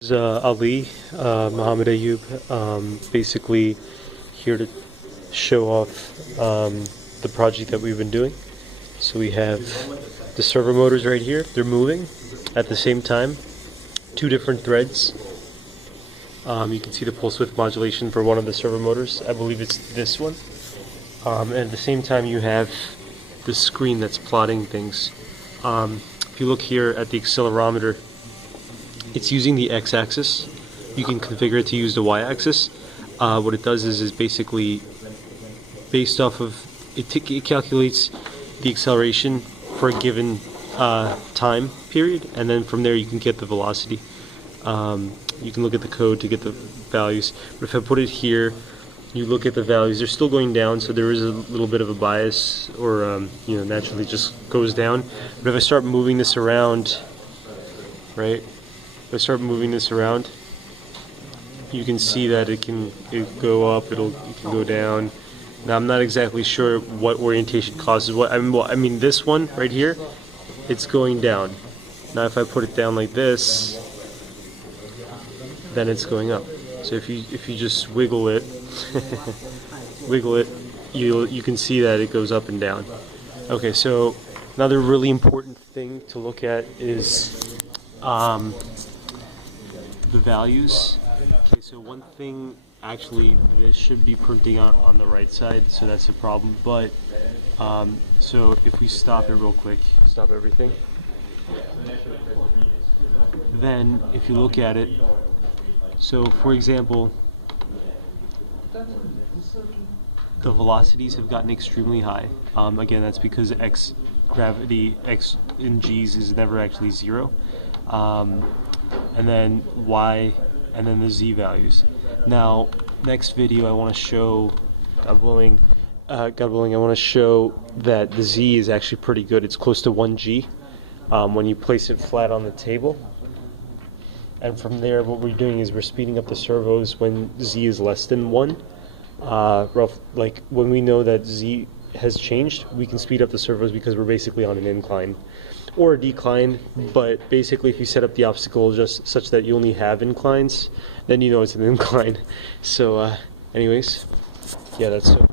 This is Ali, Muhammad Ayub, basically here to show off the project that we've been doing. So we have the servo motors right here. They're moving at the same time. Two different threads. You can see the pulse width modulation for one of the servo motors. I believe it's this one. And at the same time you have the screen that's plotting things. If you look here at the accelerometer, it's using the x-axis. You can configure it to use the y-axis. What it does is basically based off of it calculates the acceleration for a given time period, and then from there you can get the velocity. You can look at the code to get the values. But if I put it here, you look at the values, they're still going down, so there is a little bit of a bias, or naturally just goes down. But if I start moving this around, right? If I start moving this around, you can see that it can go up, it can go down. Now I'm not exactly sure what orientation causes what. I mean this one right here, it's going down. Now if I put it down like this, then it's going up. So if you just wiggle it, wiggle it, you can see that it goes up and down. Okay, so another really important thing to look at is the values. Okay, so one thing, actually, this should be printing on the right side, so that's a problem. But so if we stop it real quick, stop everything, then if you look at it, so for example, the velocities have gotten extremely high. Again, that's because x in g's is never actually 0. And then y, and then the z values. Now, next video I want to show, God willing, I want to show that the z is actually pretty good. It's close to 1g when you place it flat on the table. And from there, what we're doing is we're speeding up the servos when z is less than 1. Like when we know that z has changed, we can speed up the servos because we're basically on an incline or a decline. But basically, if you set up the obstacle just such that you only have inclines, then you know it's an incline. So anyways, yeah, that's so